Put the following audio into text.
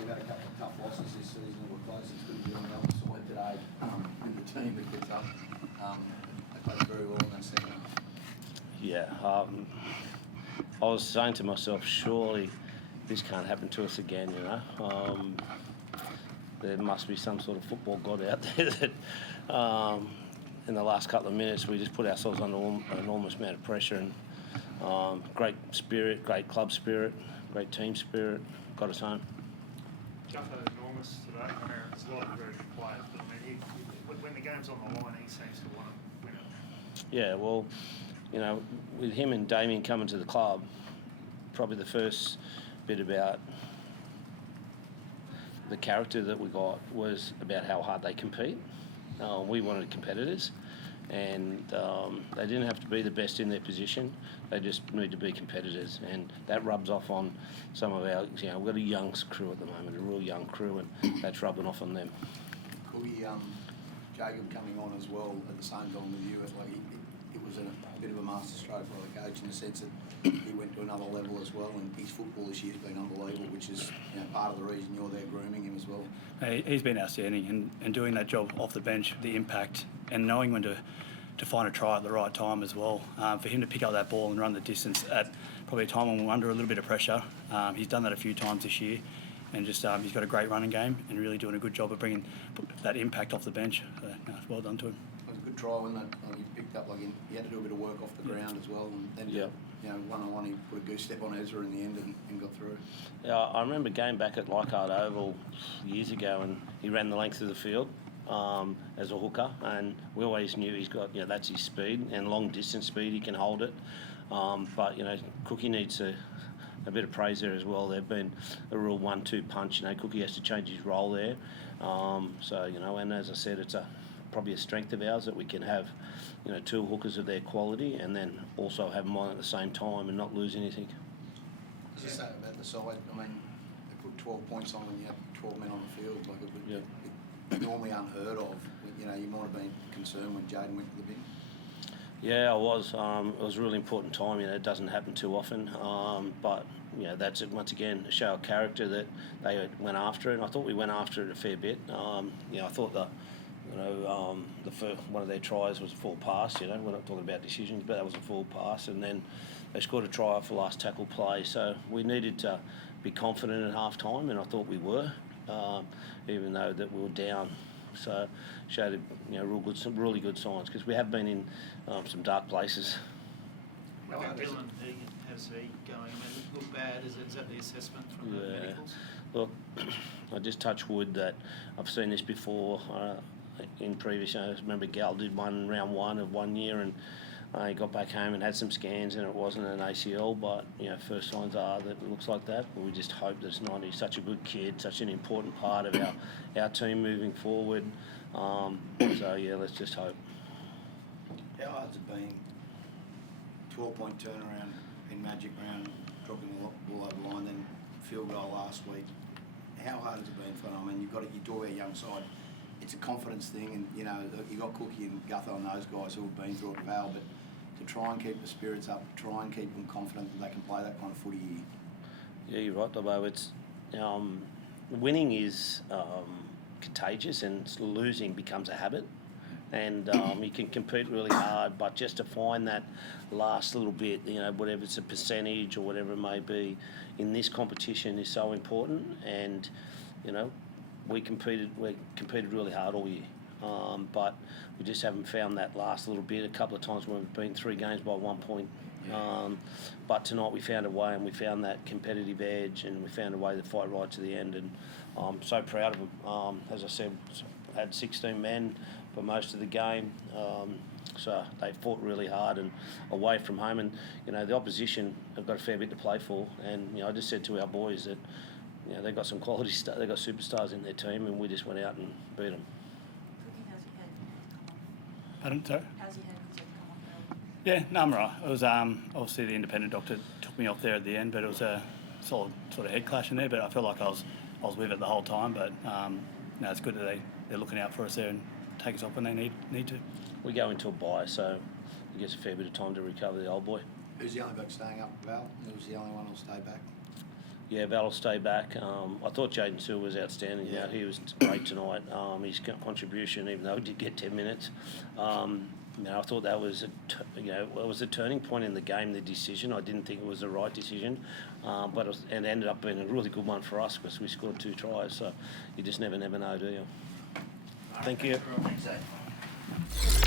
you've had a couple of tough losses this season that were close. It's good to be on the other side today with the team that gets up. They played very well in that second half. Yeah, I was saying to myself, surely this can't happen to us again, you know. There must be some sort of football god out there that in the last couple of minutes we just put ourselves under an enormous amount of pressure, and great spirit, great club spirit, great team spirit got us home. Gutho enormous today. I mean, there's a lot of very good players, but I mean, when the game's on the line, he seems to want to win it. Yeah, well, you know, with him and Damien coming to the club, probably the first bit about the character that we got was about how hard they compete. We wanted competitors, and they didn't have to be the best in their position. They just need to be competitors, and that rubs off on some of our, you know, we've got a young crew at the moment, a real young crew, and that's rubbing off on them. Cookie, Jacob coming on as well at the same time with you, it was a bit of a masterstroke by the coach in the sense that he went to another level as well, and his football this year's been unbelievable, which is, you know, part of the reason you're there grooming him as well. He's been outstanding, and doing that job off the bench, the impact, and knowing when to find a try at the right time as well. For him to pick up that ball and run the distance at probably a time when we're under a little bit of pressure, he's done that a few times this year, and just he's got a great running game and really doing a good job of bringing that impact off the bench. So, well done to him. It was a good try, wasn't it? You picked up, he had to do a bit of work off the ground as well, and then you know, one-on-one, he put a goose step on Ezra in the end and got through. Yeah, I remember going back at Leichhardt Oval years ago, and he ran the length of the field as a hooker, and we always knew he's got, you know, that's his speed, and long distance speed, he can hold it. But, you know, Cookie needs a bit of praise there as well. They've been a real 1-2 punch. You know, Cookie has to change his role there. So, you know, and as I said, it's probably a strength of ours that we can have, you know, two hookers of their quality and then also have them on at the same time and not lose anything. Just that about the side, I mean, they put 12 points on when you have 12 men on the field. Like it normally unheard of. You know, you might have been concerned when Jaden went to the bin. Yeah, I was. It was a really important time. You know, it doesn't happen too often. But you know, that's it. Once again, a show of character that they went after it. And I thought we went after it a fair bit. You know, I thought the first one of their tries was a full pass. You know, we're not talking about decisions, but that was a full pass, and then they scored a try off the last tackle play. So we needed to be confident at half time, and I thought we were, even though that we were down. So showed, you know, some really good signs, because we have been in some dark places. How about Dylan Egan? How's he going? I mean, look bad. Is that the assessment from the medicals? Look, I just touch wood that I've seen this before in previous. I remember Gal did one round one of 1 year, and he got back home and had some scans, and it wasn't an ACL, but you know, first signs are that it looks like that. But we just hope that it's not. He's such a good kid, such an important part of our team moving forward. So yeah, let's just hope. How hard's it been? 12-point turnaround in Magic Round, dropping the ball over the line, then field goal last week. How hard has it been for them? I mean, you talk about young side. It's a confidence thing, and you know, you got Cookie and Gutho and those guys who have been through it, Val, but to try and keep the spirits up, try and keep them confident that they can play that kind of footy here. Yeah, you're right, Dobbo. It's winning is contagious, and losing becomes a habit. And you can compete really hard, but just to find that last little bit, you know, whatever it's a percentage or whatever it may be, in this competition is so important. And you know, we competed really hard all year, but we just haven't found that last little bit. A couple of times when we've been 3 games by 1 point, but tonight we found a way, and we found that competitive edge, and we found a way to fight right to the end. And I'm so proud of them. As I said, had 16 men for most of the game, so they fought really hard and away from home. And you know, the opposition have got a fair bit to play for. And you know, I just said to our boys that, you know, they've got some quality stuff. They've got superstars in their team, and we just went out and beat them. Pardon, sorry? How's your head come off? Yeah, no, I'm right. It was obviously the independent doctor took me off there at the end, but it was a solid sort of head clash in there. But I feel like I was with it the whole time. But no, it's good that they're looking out for us there and take us off when they need to. We go into a bye, so it gets a fair bit of time to recover the old boy. Who's the only bloke staying up, Val? Who's the only one who'll stay back? Yeah, Val will stay back. I thought Jaden Searle was outstanding. Yeah. He was great tonight. His contribution, even though he did get 10 minutes, I thought that was it was a turning point in the game. The decision, I didn't think it was the right decision, but it ended up being a really good one for us because we scored 2 tries. So you just never know, do you? Thank you. Thanks, Dave.